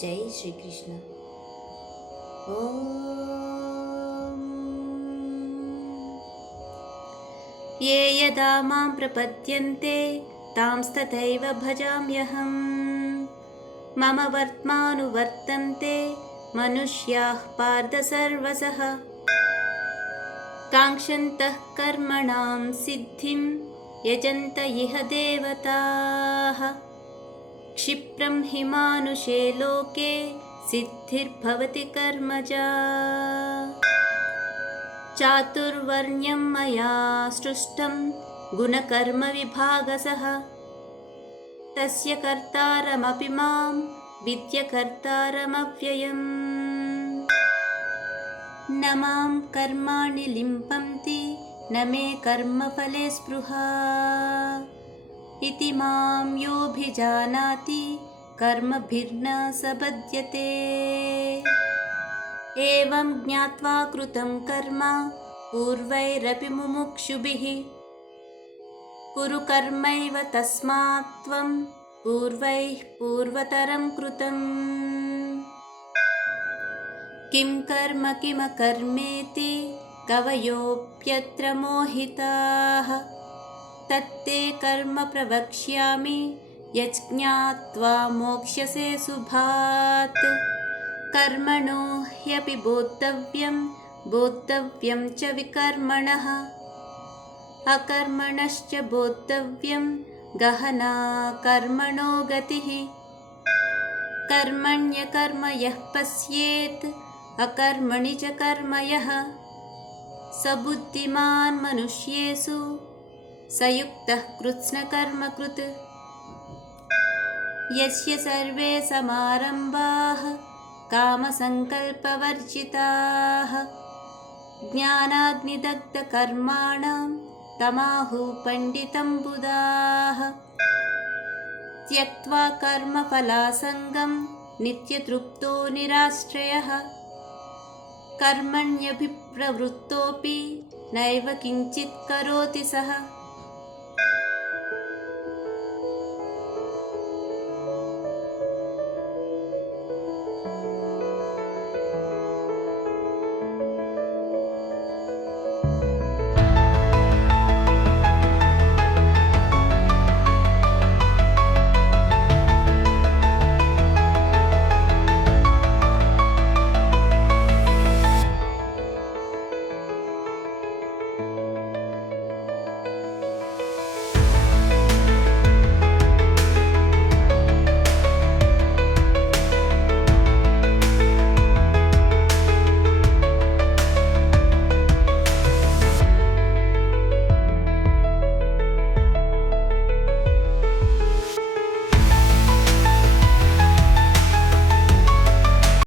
जय श्री कृष्ण। ओम ये यदा मां प्रपद्यन्ते तांस्तथैव भजाम्यहम्। मम वर्त्मानुवर्तन्ते मनुष्याः पार्थ सर्वशः। काङ्क्षन्तः कर्मणां सिद्धिं यजन्त इह देवताः। क्षिप्रं हि मानुषे लोके सिद्धिर्भवति कर्मजा। चातुर्वर्ण्यं मया सृष्टं गुणकर्मविभागशः। तस्य कर्तारमपि मां विद्य कर्तारमव्ययम्। न मां कर्माणि लिम्पन्ति न मे कर्मफले स्पृहा। इति मां योऽभिजानाति कर्मभिर्न स बध्यते। एवं ज्ञात्वा कृतं कर्म पूर्वैरपि मुमुक्षुभिः कुरु कर्मैव तस्मात् त्वं पूर्वैः पूर्वतरं कृतम्। किं कर्म किमकर्मेति कवयोऽप्यत्र मोहिताः। तत्ते कर्म प्रवक्ष्यामि यज्ञात्वा मोक्ष्यसे शुभात्। कर्मणो ह्यपि बोद्धव्यं च विकर्मणः। अकर्मणश्च बोद्धव्यं गहना कर्मणो गतिः। कर्मण्यकर्म यः पश्येत् अकर्मणि च कर्म यः। स बुद्धिमान् मनुष्येषु स युक्तः कृत्स्नकर्मकृत्। यस्य सर्वे समारम्भाः कामसङ्कल्पवर्जिताः ज्ञानाग्निदग्धकर्माणां तमाहुः पण्डितं बुधाः। त्यक्त्वा कर्मफलासङ्गं नित्यतृप्तो निराश्रयः। कर्मण्यभिप्रवृत्तोऽपि नैव किञ्चित् करोति सः।